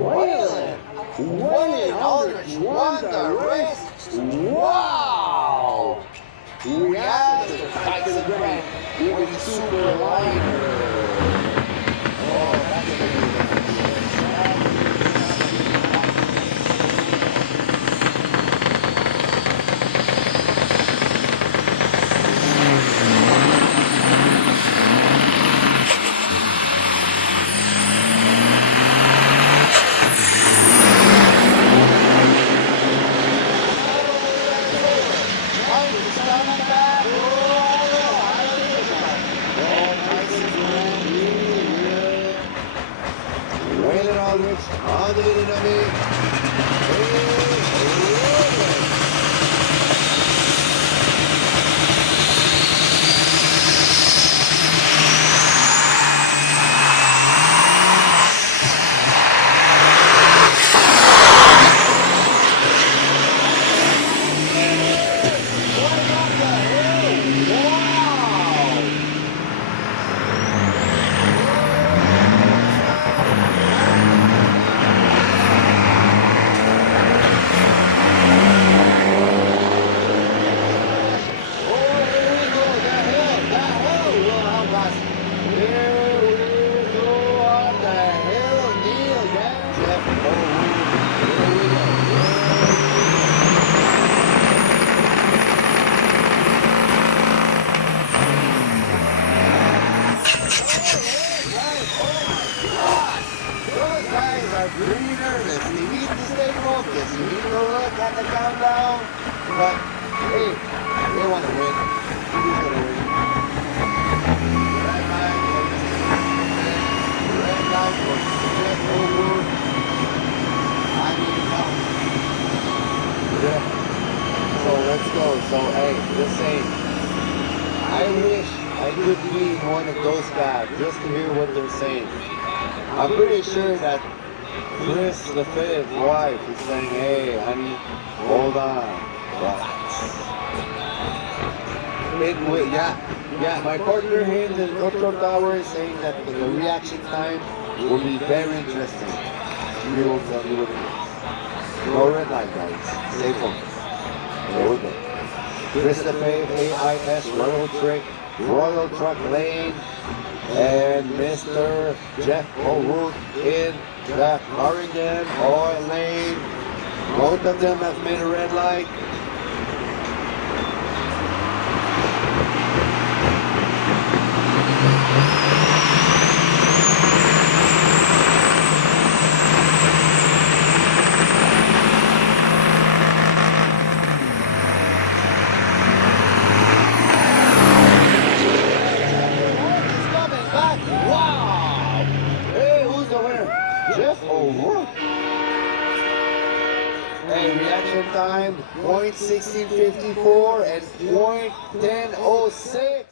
Wayland Aldrich won the race. Wow! We have the Tyson Grant with the super liner. Oh, that's a good one. Wayland Aldrich on the lead of me. Really nervous. You need to stay focused. You need to look at the countdown. But hey, they want to win. Who's going to win? Red line for Jeff O'Rourke. I need help. Yeah. So let's go. So hey, just saying. I wish I could be one of those guys just to hear what they're saying. I'm pretty sure that Chris, the fifth wife, is saying, hey, honey, hold on, relax. Yeah, my partner here in the Outdoor Tower is saying that the reaction time will be very interesting. You will tell me what it is. No red light, guys. Stay focused. There we go. Chris, the fifth, AIS, Royal Truck Lane, and Mr. Jeff O'Rourke in the Oregon Oil Lane. Both of them have made a red light. Jeff O'Rourke. Hey, reaction time, .1654 and .1006.